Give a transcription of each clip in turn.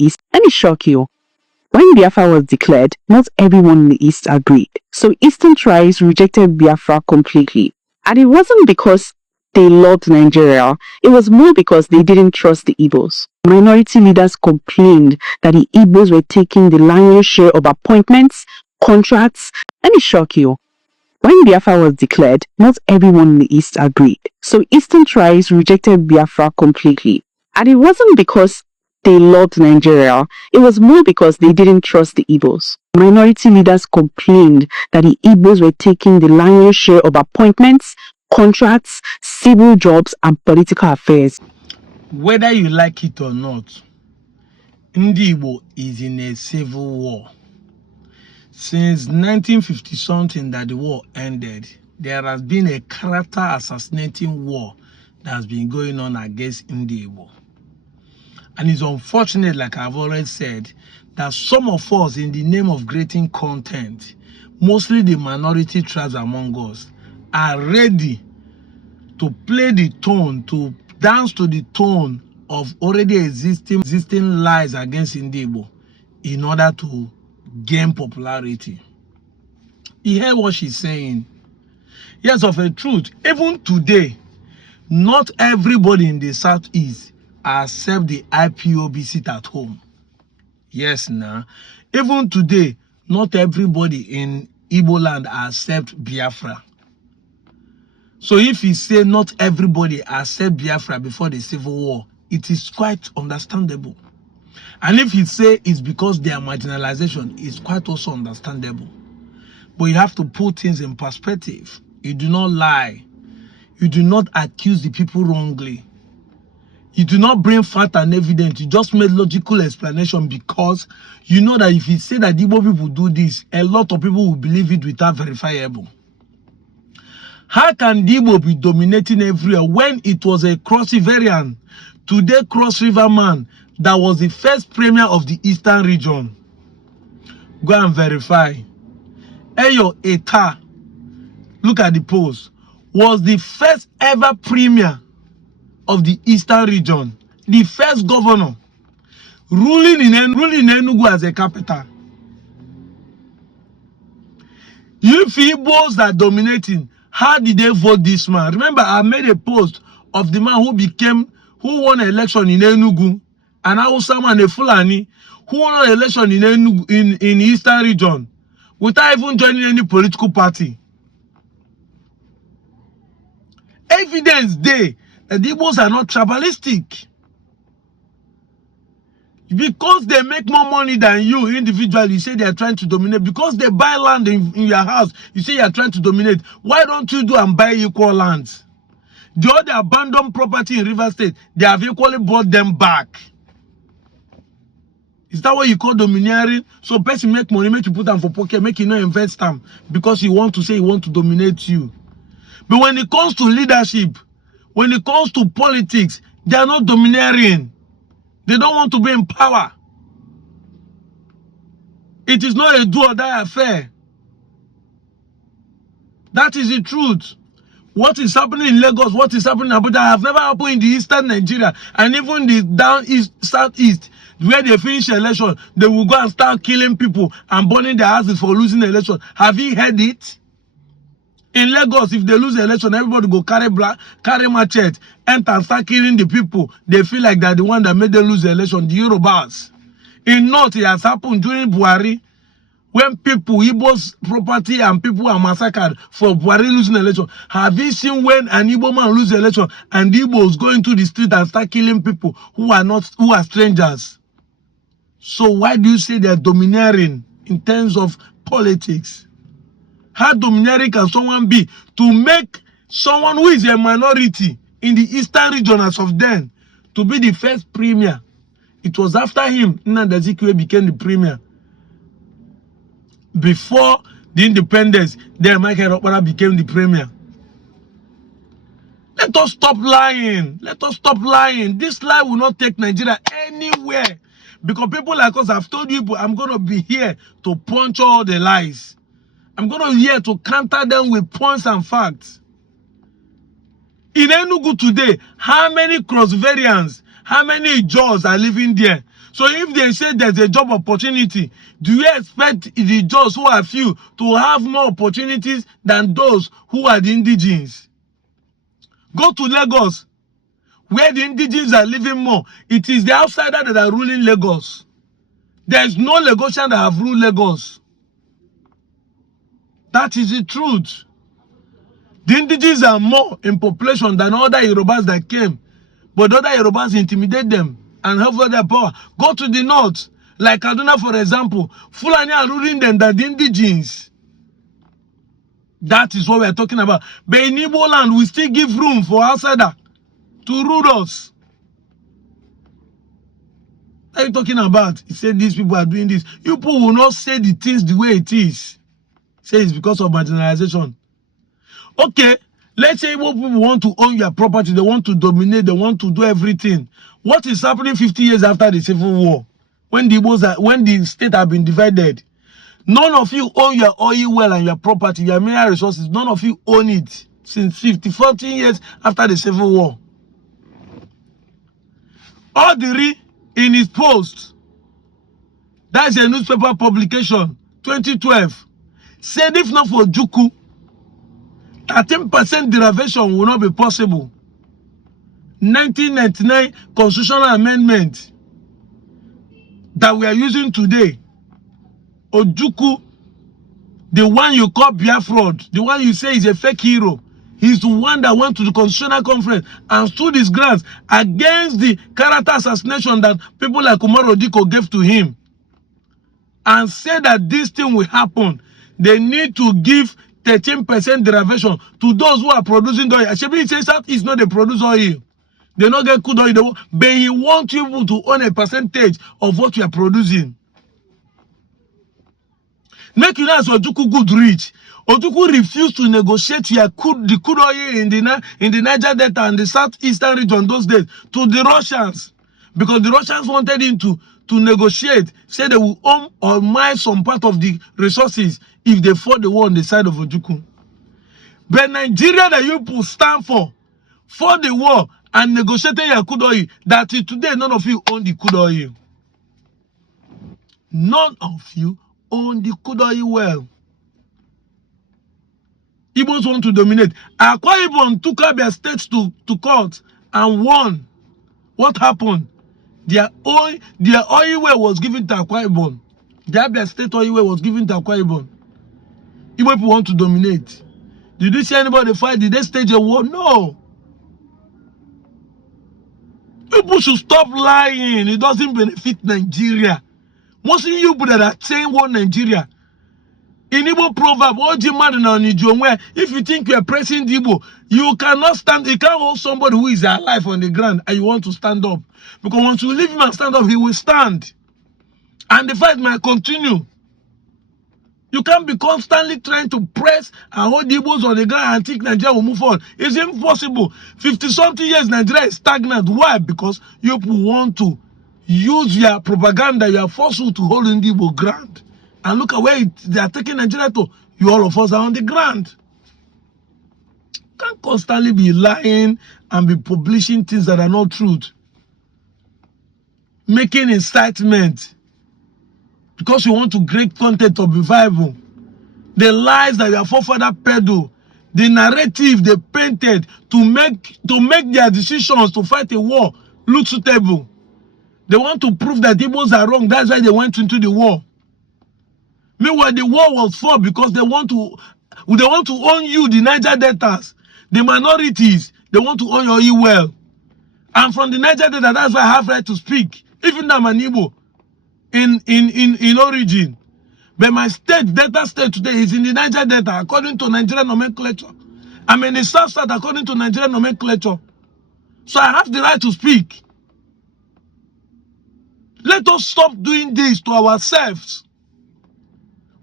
East. Let me shock you. When Biafra was declared, not everyone in the East agreed. So Eastern tribes rejected Biafra completely. And it wasn't because they loved Nigeria, it was more because they didn't trust the Igbos. Minority leaders complained that the Igbos were taking the lion's share of appointments, contracts. Let me shock you. When Biafra was declared, not everyone in the East agreed. So Eastern tribes rejected Biafra completely. And it wasn't because they loved Nigeria, it was more because they didn't trust the Igbos. Minority leaders complained that the Igbos were taking the lion's share of appointments, contracts, civil jobs, and political affairs. Whether you like it or not, ndigbo is in a civil war. Since 1950 something that the war ended, there has been a character assassinating war that has been going on against ndigbo. And it's unfortunate, like I've already said, that some of us, in the name of creating content, mostly the minority tribes among us, are ready to play the tone, to dance to the tone of already existing lies against ndigbo in order to gain popularity. You hear what she's saying? Yes, of a truth, even today, not everybody in the Southeast accept the IPOB seat at home. Yes, now. Even today, not everybody in Igbo land accept Biafra. So if you say not everybody accept Biafra before the Civil War, it is quite understandable. And if you say it's because they are marginalization, it's quite also understandable. But you have to put things in perspective. You do not lie. You do not accuse the people wrongly. You do not bring fact and evidence. You just made logical explanation because you know that if you say that Igbo people do this, a lot of people will believe it without verifiable. How can Igbo be dominating everywhere when it was a Cross Riverian, today Cross River man, that was the first premier of the Eastern region? Go and verify. Eyo Eta, look at the post, was the first ever premier of the Eastern region, the first governor, ruling in Enugu as a capital. If Igbos are dominating, how did they vote this man? Remember, I made a post of the man who won an election in Enugu, and Hausa man, a Fulani, who won an election in Enugu, in Eastern region, without even joining any political party. Evidence there that the Igbos are not tribalistic. Because they make more money than you individually, you say they are trying to dominate. Because they buy land in your house, you say you are trying to dominate. Why don't you do and buy equal lands? The other abandoned property in River State, they have equally bought them back. Is that what you call domineering? So person make money, make you put them for pocket, make you not invest them because you want to say you want to dominate you. But when it comes to leadership, when it comes to politics, they are not domineering. They don't want to be in power. It is not a do or die affair. That is the truth. What is happening in Lagos, what is happening in Abuja have never happened in the Eastern Nigeria, and even the down east, southeast, where they finish election, they will go and start killing people and burning their houses for losing the election. Have you heard it? In Lagos, if they lose the election, everybody go carry machete, enter and start killing the people. They feel like they're the one that made them lose the election, the Yorubas. In North, it has happened during Buhari, when people, Igbo's property and people are massacred for Buhari losing the election. Have you seen when an Igbo man lose the election and the Igbos go into the street and start killing people who are strangers? So why do you say they're domineering in terms of politics? How domineering can someone be to make someone who is a minority in the Eastern region as of then to be the first premier? It was after him Nnamdi Azikiwe became the premier. Before the independence, then Michael Okpara became the premier. Let us stop lying. Let us stop lying. This lie will not take Nigeria anywhere. Because people like us, I've told you, I'm going to be here to punch all the lies. I'm going to be here to counter them with points and facts. In Enugu today, how many cross variants, how many Jaws are living there? So if they say there's a job opportunity, do you expect the jobs who are few to have more opportunities than those who are the indigenes? Go to Lagos, where the indigenes are living more. It is the outsiders that are ruling Lagos. There's no Lagosian that have ruled Lagos. That is the truth. The indigenes are more in population than other Yorubas that came. But other Yorubas intimidate them and have their power. Go to the north, like Kaduna, for example. Fulani are ruling them than the indigenes. That is what we are talking about. But in Igbo land, we still give room for outsiders to rule us. What are you talking about? He said these people are doing this. You people will not say the things the way it is. Say it's because of marginalization. Okay, let's say Igbo people want to own your property, they want to dominate, they want to do everything. What is happening 50 years after the Civil War? When the state have been divided, none of you own your oil well and your property, your mineral resources. None of you own it since 14 years after the Civil War. Odiri, in his post, that's a newspaper publication, 2012, said if not for Juku, 13% derivation will not be possible. 1999 constitutional amendment that we are using today, Ojuku, the one you call Biafra, the one you say is a fake hero, he's the one that went to the constitutional conference and stood his grounds against the character assassination that people like Umar Odiko gave to him, and said that this thing will happen. They need to give 13% derivation to those who are producing oil. Shebi says that is not a produce oil. They not get good oil, but he wants you to own a percentage of what you are producing. Make you know as Ojuku good rich. Ojuku refused to negotiate the crude oil in the Niger Delta and the southeastern region those days to the Russians, because the Russians wanted him to negotiate, say they will own or mine some part of the resources if they fought the war on the side of Ojuku. But Nigeria that you people stand for the war and negotiating your crude oil, that today none of you own the crude oil. None of you own the crude oil well. Igbos want to dominate. Akwa Ibom took up their states to court and won. What happened? Their oil well was given to Akwa Ibom. Their state oil well was given to Akwa Ibom. Igbo people want to dominate. Did you see anybody fight? Did they stage a war? No. People should stop lying. It doesn't benefit Nigeria. Most of you people that are saying one Nigeria. In Igbo proverb, if you think you are pressing the Igbo, you cannot stand. You can't hold somebody who is alive on the ground and you want to stand up. Because once you leave him and stand up, he will stand. And the fight might continue. You can't be constantly trying to press and hold the Igbos on the ground and think Nigeria will move on. It's impossible. 50-something years, Nigeria is stagnant. Why? Because you want to use your propaganda, your forceful to hold in the Igbo ground. And look at where they are taking Nigeria to. You all of us are on the ground. Can't constantly be lying and be publishing things that are not truth. Making incitement because you want to create content of revival. The lies that your forefather peddled, the narrative they painted to make their decisions to fight a war look suitable. They want to prove that Igbos are wrong. That's why they went into the war. Meanwhile, the war was fought because they want to own you, the Niger Deltas, the minorities. They want to own your you well. And from the Niger Delta, that's why I have right to speak. Even though I'm an Igbo in origin. But my state, Delta State today, is in the Niger Delta according to Nigerian nomenclature. I'm in the South Side according to Nigerian nomenclature. So I have the right to speak. Let us stop doing this to ourselves.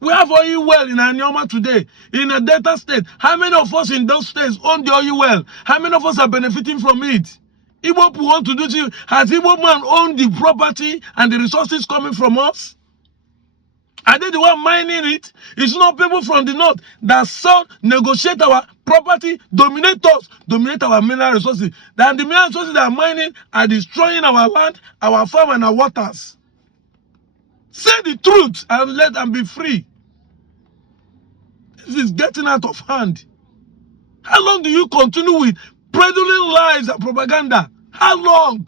We have oil well in Anyoma today, in a Delta State. How many of us in those states own the oil well? How many of us are benefiting from it? Igbo people want to do this. Has Igbo man owned the property and the resources coming from us? Are they the one mining it? It's not people from the north that negotiate our property, dominate us, dominate our mineral resources. Then the mineral resources that are mining are destroying our land, our farm, and our waters. Say the truth and let them be free. This is getting out of hand. How long do you continue with peddling lies and propaganda? How long?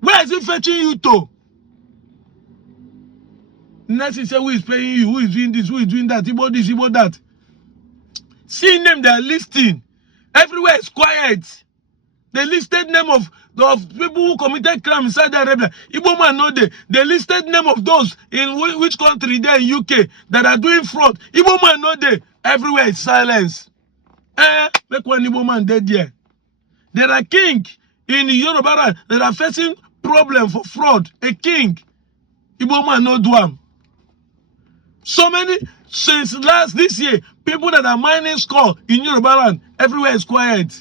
Where is it fetching you to? Next is say who is paying you, who is doing this, who is doing that, about this, about that. See them, they are listing. Everywhere is quiet. They listed name of people who committed crime in Saudi Arabia. Igbo man know they listed name of those in which country there in UK that are doing fraud. Igbo man know they. Everywhere is silence. Make one Igbo man dead there. There are king in Yoruba land that are facing problem for fraud. A king. Igbo man no do am. So many since this year, people that are mining score in Yoruba land, everywhere is quiet.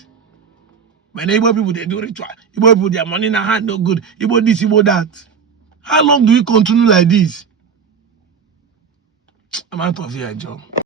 When Igbo people they do ritual, Igbo people their money in their hand no good. Igbo this, Igbo that. How long do we continue like this? I'm out of here, Joe.